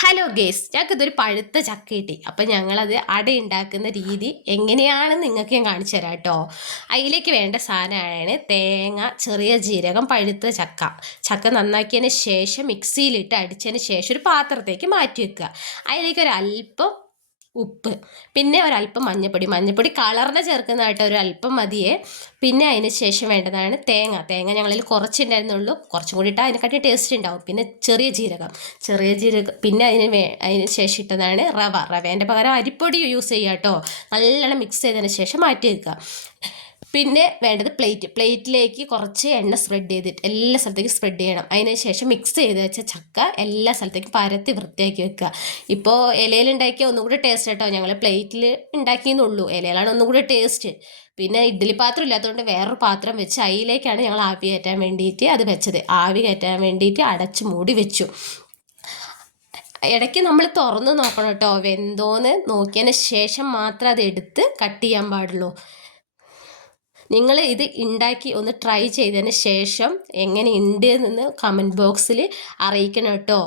Hello guys, ഞങ്ങൾക്ക് ഇതൊരു പഴുത്ത ചക്ക കിട്ടി. അപ്പം ഞങ്ങളത് അട ഉണ്ടാക്കുന്ന രീതി എങ്ങനെയാണെന്ന് നിങ്ങൾക്ക് ഞാൻ കാണിച്ചു തരാം കേട്ടോ. അതിലേക്ക് വേണ്ട സാധനമാണ് തേങ്ങ, ചെറിയ ജീരകം, പഴുത്ത ചക്ക. ചക്ക നന്നാക്കിയതിന് ശേഷം മിക്സിയിലിട്ട് അടിച്ചതിന് ശേഷം ഒരു പാത്രത്തേക്ക് മാറ്റി വെക്കുക. അതിലേക്ക് ഒരു അല്പം ഉപ്പ്, പിന്നെ ഒരല്പം മഞ്ഞൾപ്പൊടി കളറിന് ചേർക്കുന്നതായിട്ട് ഒരു അല്പം മതിയേ. പിന്നെ അതിന് ശേഷം വേണ്ടതാണ് തേങ്ങ ഞങ്ങളിൽ കുറച്ചുണ്ടായിരുന്നുള്ളൂ, കുറച്ചും കൂടി ഇട്ടാൽ അതിനെക്കാട്ടി ടേസ്റ്റ് ഉണ്ടാവും. പിന്നെ ചെറിയ ജീരകം പിന്നെ അതിന് ശേഷം ഇട്ടതാണ് റവേൻ്റെ പകരം അരിപ്പൊടി യൂസ് ചെയ്യുക കേട്ടോ. നല്ലോണം മിക്സ് ചെയ്തതിന് ശേഷം മാറ്റി വെക്കുക. പിന്നെ വേണ്ടത് പ്ലേറ്റിലേക്ക് കുറച്ച് എണ്ണ സ്പ്രെഡ് ചെയ്തിട്ട് എല്ലാ സ്ഥലത്തേക്കും സ്പ്രെഡ് ചെയ്യണം. അതിന് ശേഷം മിക്സ് ചെയ്ത് വെച്ച ചക്ക എല്ലാ സ്ഥലത്തേക്കും പരത്തി വൃത്തിയാക്കി വെക്കുക. ഇപ്പോൾ ഇലയിൽ ഉണ്ടാക്കിയ ഒന്നും കൂടി ടേസ്റ്റ് കേട്ടോ. ഞങ്ങൾ പ്ലേറ്റിൽ ഉണ്ടാക്കിയെന്നുള്ളൂ, ഇലയിലാണ് ഒന്നും കൂടി ടേസ്റ്റ്. പിന്നെ ഇഡ്ഡലി പാത്രം ഇല്ലാത്തതുകൊണ്ട് വേറൊരു പാത്രം വെച്ച് അതിലേക്കാണ് ഞങ്ങൾ ആവി കയറ്റാൻ വേണ്ടിയിട്ട് അത് വെച്ചത്. ആവി കയറ്റാൻ വേണ്ടിയിട്ട് അടച്ച് മൂടി വെച്ചു. ഇടയ്ക്ക് നമ്മൾ തുറന്ന് നോക്കണം കേട്ടോ, വെന്തോന്ന് നോക്കിയതിന് ശേഷം മാത്രം അത് എടുത്ത് കട്ട് ചെയ്യാൻ പാടുള്ളൂ. നിങ്ങൾ ഇത് ഉണ്ടാക്കി ഒന്ന് ട്രൈ ചെയ്തതിന് ശേഷം എങ്ങനെയുണ്ട് എന്ന് കമൻറ്റ് ബോക്സിൽ അറിയിക്കണം കേട്ടോ.